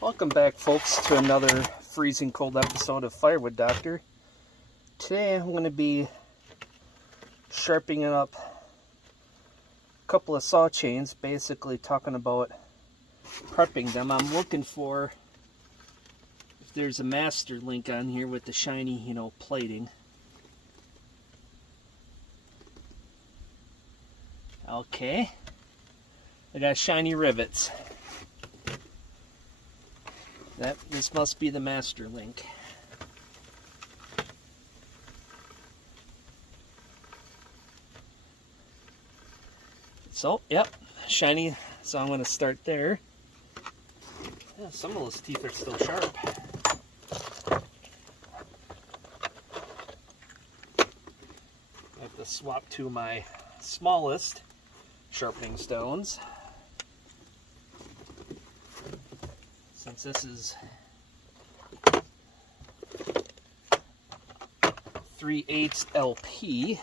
Welcome back, folks, to another freezing cold episode of Firewood Doctor. Today I'm going to be sharpening up a couple of saw chains, basically talking about prepping them. I'm looking for if there's a master link on here with the shiny, plating. Okay, I got shiny rivets. This must be the master link. So, yep, shiny. So I'm going to start there. Yeah, some of those teeth are still sharp. I have to swap to my smallest sharpening stones. Since this is 3/8 LP.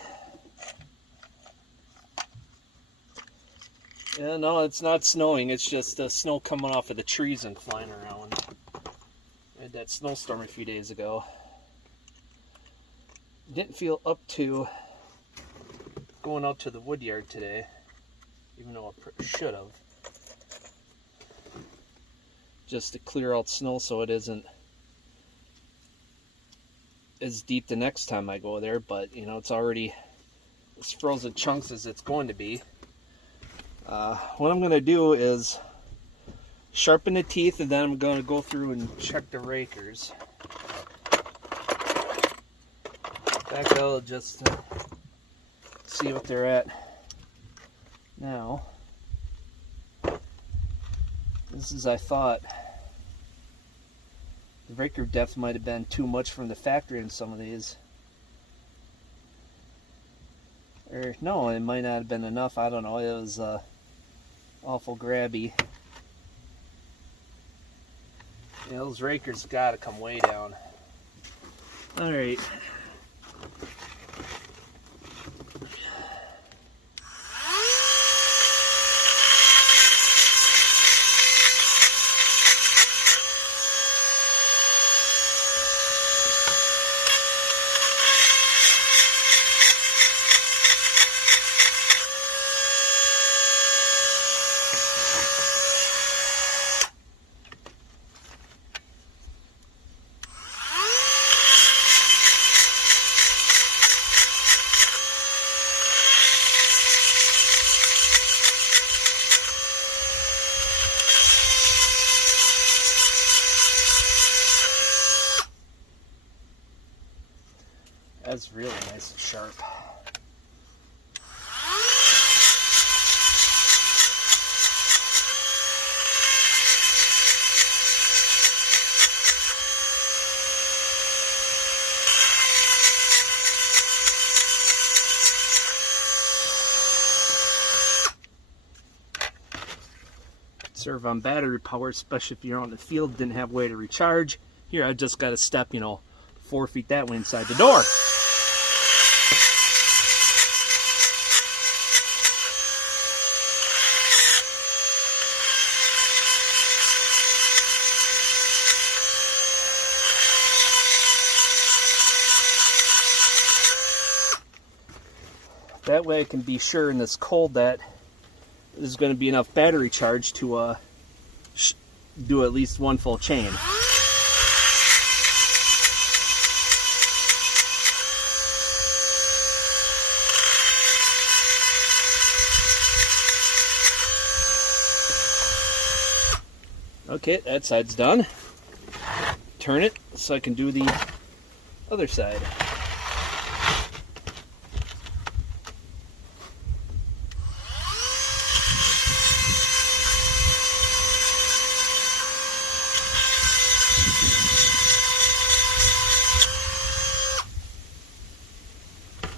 Yeah, no, it's not snowing. It's just snow coming off of the trees and flying around. I had that snowstorm a few days ago. Didn't feel up to going out to the wood yard today, even though I should have. Just to clear out snow so it isn't as deep the next time I go there, but it's already as frozen chunks as it's going to be. What I'm going to do is sharpen the teeth, and then I'm going to go through and check the rakers. Back out just to see what they're at now. This is, I thought, the raker depth might have been too much from the factory in some of these. Or, no, it might not have been enough. I don't know. It was awful grabby. Yeah, those rakers got to come way down. Alright. That's really nice and sharp. Serve on battery power, especially if you're on the field, didn't have a way to recharge. Here I just got to step, 4 feet that way inside the door. That way I can be sure in this cold that there's going to be enough battery charge to do at least one full chain. Okay, that side's done. Turn it so I can do the other side.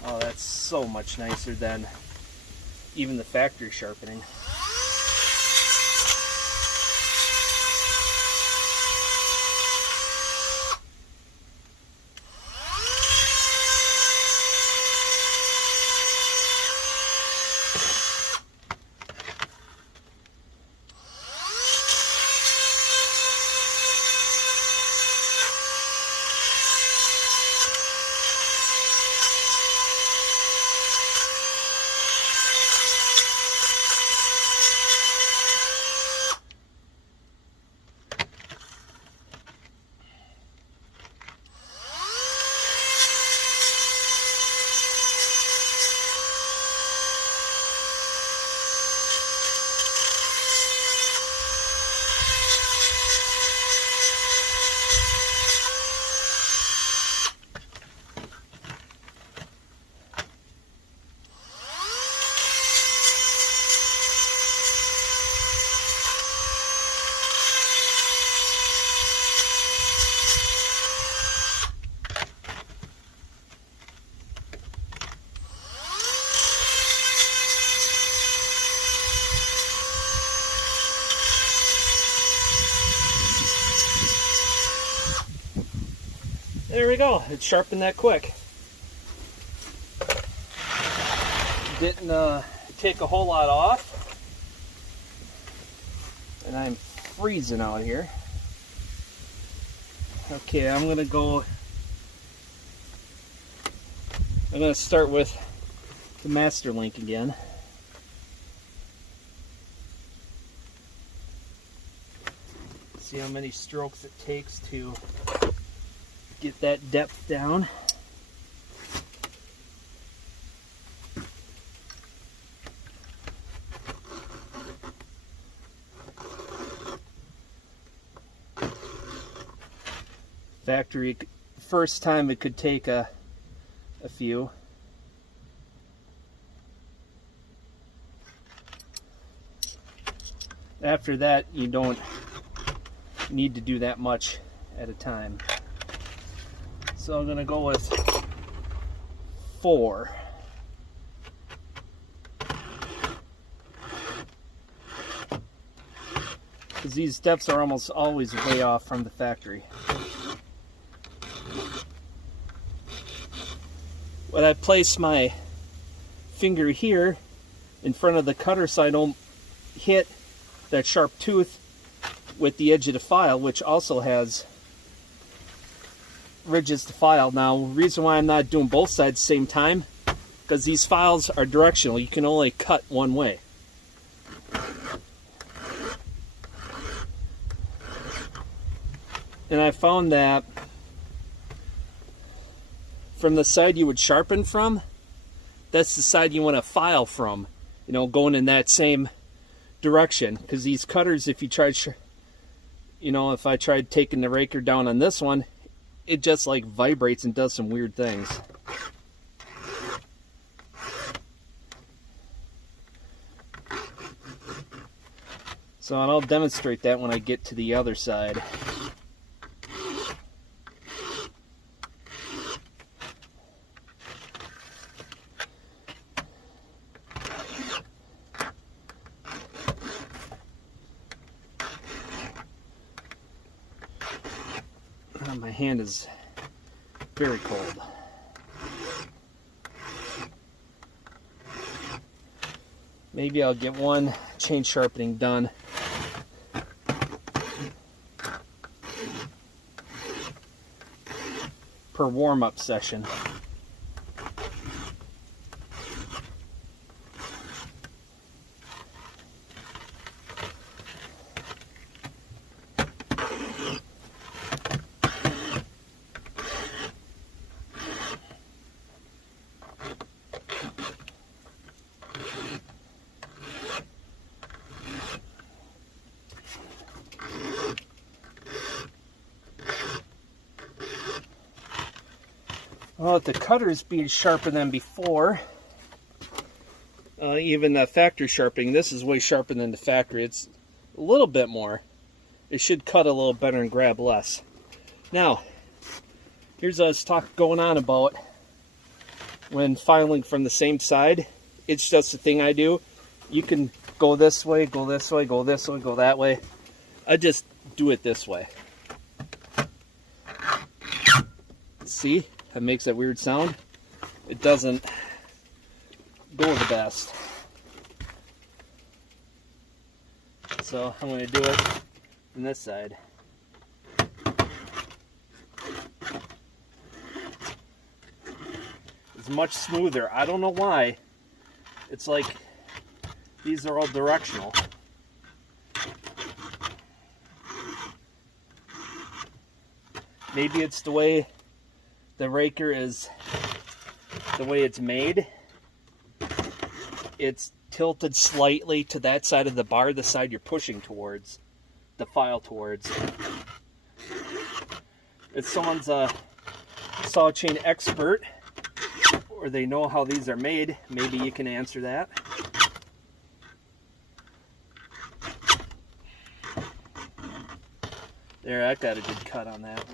Oh, that's so much nicer than even the factory sharpening. There we go. It sharpened that quick. Didn't take a whole lot off. And I'm freezing out here. Okay, I'm going to start with the master link again. See how many strokes it takes to get that depth down. Factory, first time it could take a few. After that, you don't need to do that much at a time. So I'm going to go with 4. Because these depths are almost always way off from the factory. When I place my finger here in front of the cutter so I don't hit that sharp tooth with the edge of the file, which also has ridges to file. Now, the reason why I'm not doing both sides at the same time, because these files are directional. You can only cut one way. And I found that from the side you would sharpen from, that's the side you want to file from, you know, going in that same direction. Because these cutters, if you try, you know, if I tried taking the raker down on this one, it just like vibrates and does some weird things. So and I'll demonstrate that when I get to the other side. My hand is very cold. Maybe I'll get one chain sharpening done per warm-up session. Well, if the cutter's being sharper than before, even the factory sharpening, this is way sharper than the factory. It's a little bit more. It should cut a little better and grab less. Now, here's us going on about when filing from the same side. It's just a thing I do. You can go this way, go this way, go this way, go that way. I just do it this way. See? That makes that weird sound. It doesn't go the best. So I'm going to do it on this side. It's much smoother. I don't know why. It's like these are all directional. Maybe it's the way the raker is, the way it's made. It's tilted slightly to that side of the bar, the side you're pushing towards, the file towards. If someone's a saw chain expert, or they know how these are made, maybe you can answer that. There, I got a good cut on that one.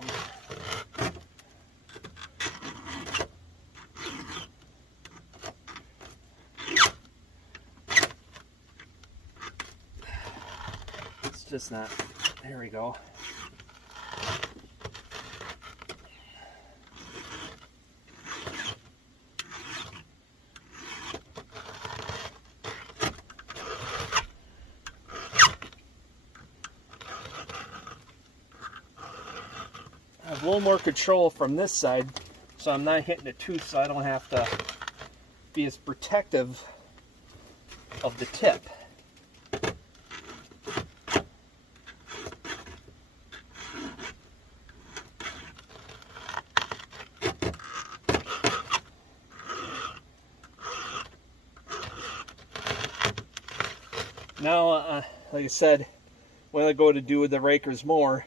Just not. There we go. a little more control from this side, so I'm not hitting the tooth, so I don't have to be as protective of the tip. Now, like I said, when I go to do the rakers more,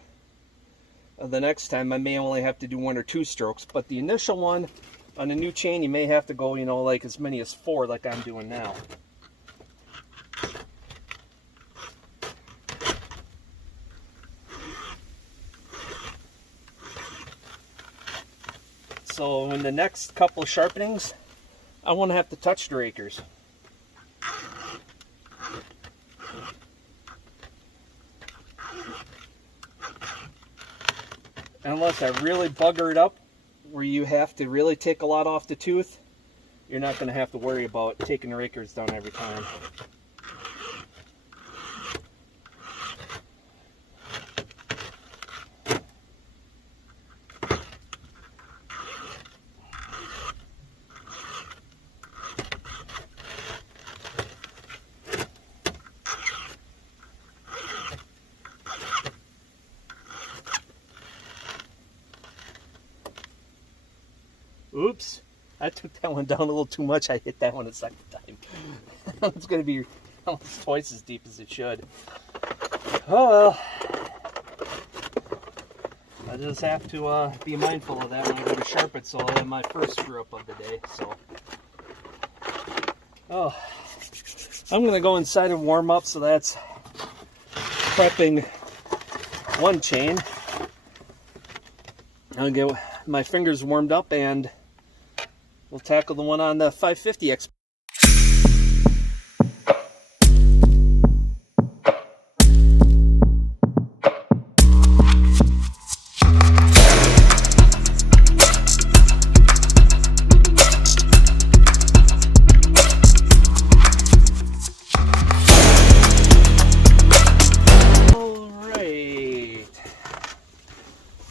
the next time I may only have to do 1 or 2 strokes, but the initial one on a new chain, you may have to go, like as many as 4 like I'm doing now. So in the next couple of sharpenings, I won't have to touch the rakers. Unless I really bugger it up where you have to really take a lot off the tooth, you're not going to have to worry about taking the rakers down every time. Oops, I took that one down a little too much. I hit that one a second time. It's going to be almost twice as deep as it should. Oh well. I just have to be mindful of that when I go to sharpen, so I have my first screw up of the day. So, oh, I'm going to go inside and warm up, so that's prepping one chain. I'll get my fingers warmed up and we'll tackle the one on the 550X.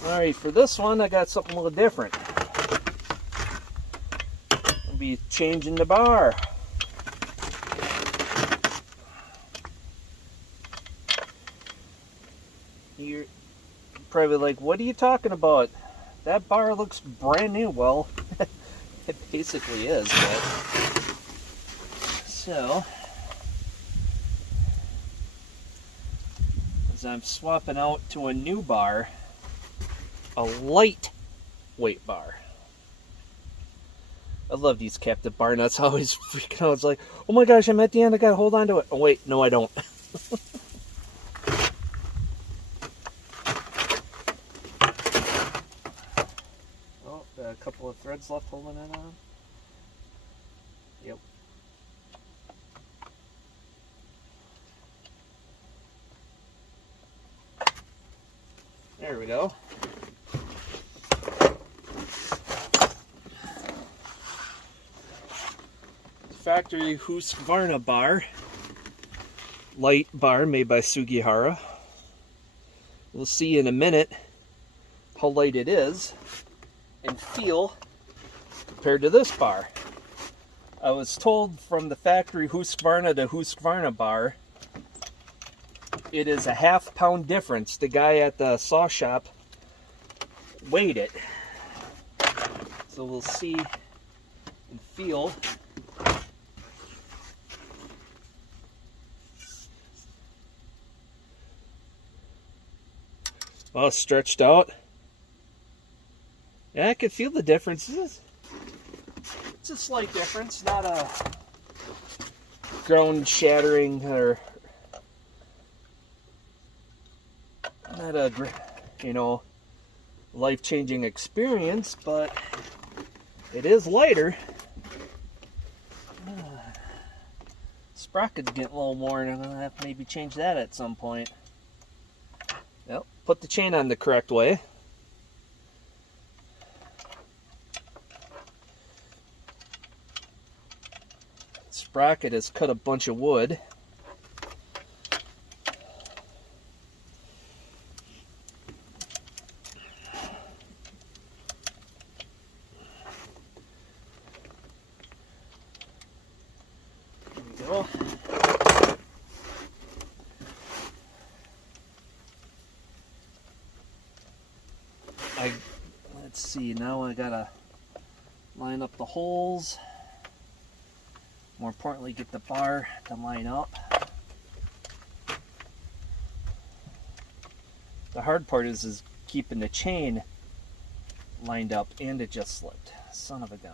Alright, for this one I got something a little different. I'll be changing the bar. You're probably like, what are you talking about? That bar looks brand new. Well, it basically is, but so as I'm swapping out to a new bar, a lightweight bar. I love these captive bar nuts. I always freaking out. It's like, oh my gosh, I'm at the end. I gotta hold on to it. Oh wait, no, I don't. Oh, got a couple of threads left holding it on. Yep. There we go. Factory Husqvarna bar, light bar made by Sugihara. We'll see in a minute how light it is and feel compared to this bar. I was told from the factory Husqvarna to Husqvarna bar, it is a half-pound difference. The guy at the saw shop weighed it. So we'll see and feel. Oh, stretched out. Yeah, I can feel the difference. It's a slight difference, not a ground-shattering or not a, life-changing experience, but it is lighter. Sprocket's getting a little worn. I'm gonna have to maybe change that at some point. Yep, put the chain on the correct way. Sprocket has cut a bunch of wood. see, now I gotta line up the holes. More importantly, get the bar to line up. The hard part is keeping the chain lined up, and it just slipped. Son of a gun.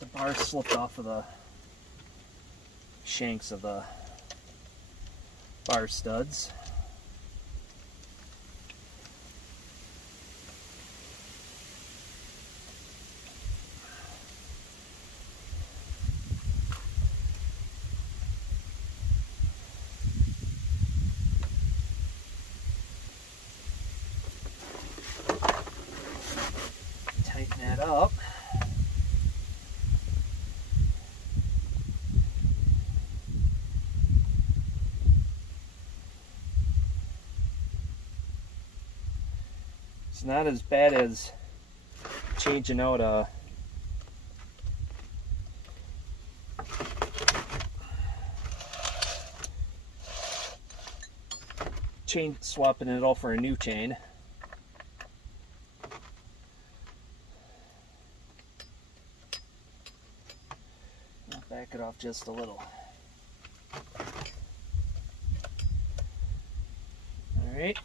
The bar slipped off of the shanks of the bar studs. Tighten that up. It's not as bad as changing out a chain, swapping it all for a new chain. I'll back it off just a little. All right.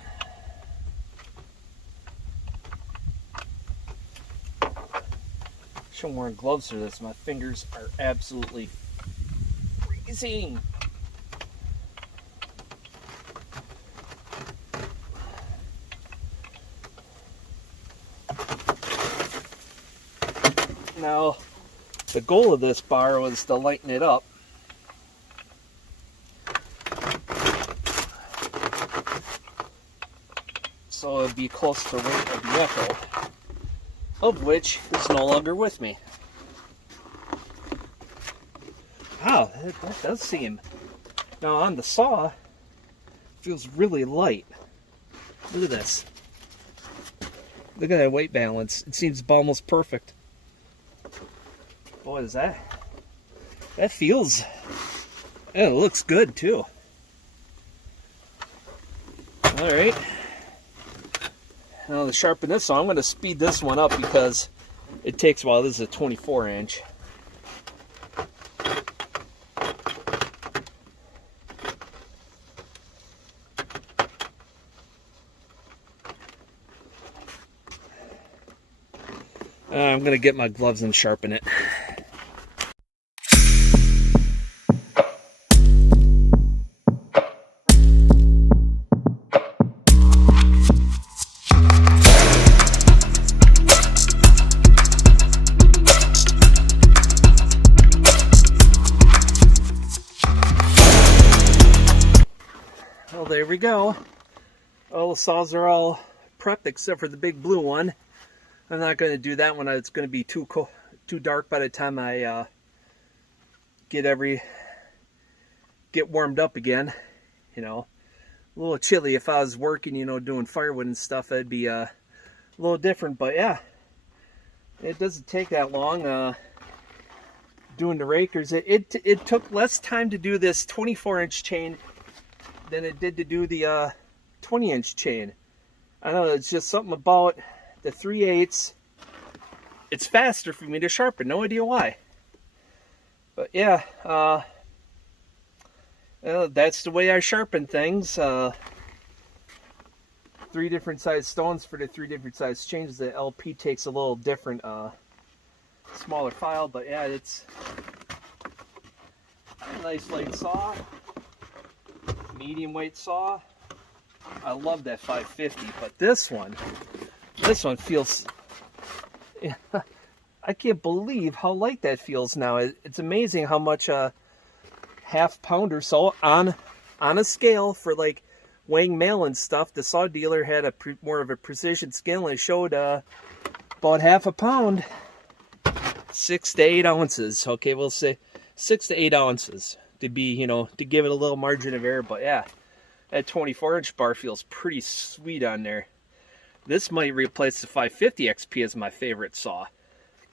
I'm wearing gloves for this. My fingers are absolutely freezing. Now, the goal of this bar was to lighten it up. So it'd be close to the weight of the Echo, of which is no longer with me. Wow, that does seem. Now on the saw, it feels really light. Look at this. Look at that weight balance. It seems almost perfect. Boy, is that. That feels. And it looks good too. Alright. Now to sharpen this one, I'm going to speed this one up because it takes a while. This is a 24 inch. I'm going to get my gloves and sharpen it. Well, there we go. All the saws are all prepped except for the big blue one. I'm not going to do that one. It's going to be too dark by the time I get warmed up again. You know, a little chilly. If I was working, you know, doing firewood and stuff, it'd be a little different. But yeah, it doesn't take that long. Doing the rakers, it took less time to do this 24-inch chain than it did to do the 20-inch chain. I don't know. It's just something about the 3/8. It's faster for me to sharpen. No idea why. But yeah, that's the way I sharpen things. 3 different size stones for the 3 different size chains. The LP takes a little different, smaller file. But yeah, it's a nice light saw. Medium weight saw. I love that 550, but this one feels. I can't believe how light that feels now. It's amazing how much a half pound or so on a scale for like weighing mail and stuff. The saw dealer had more of a precision scale, and it showed about half a pound, 6 to 8 ounces. Okay, we'll say 6 to 8 ounces to be, you know, to give it a little margin of error. But yeah, that 24-inch bar feels pretty sweet on there. This might replace the 550 XP as my favorite saw,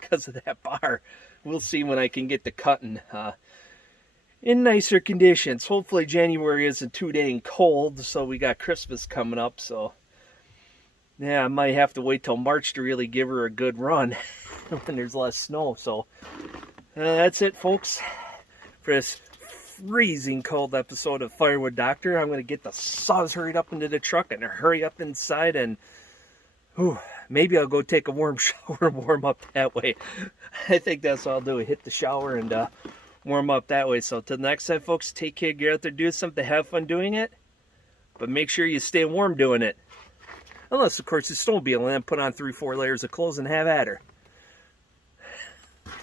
because of that bar. We'll see when I can get the cutting in nicer conditions. Hopefully January isn't too dang cold, so we got Christmas coming up, so yeah, I might have to wait till March to really give her a good run when there's less snow. So that's it, folks, for this freezing cold episode of Firewood Doctor. I'm going to get the saws hurried up into the truck and hurry up inside, and maybe I'll go take a warm shower and warm up that way. I think that's what I'll do, hit the shower and warm up that way. So till next time, folks, take care, get out there, do something, have fun doing it, but make sure you stay warm doing it. Unless, of course, you're snowmobiling and put on 3-4 layers of clothes and have at her.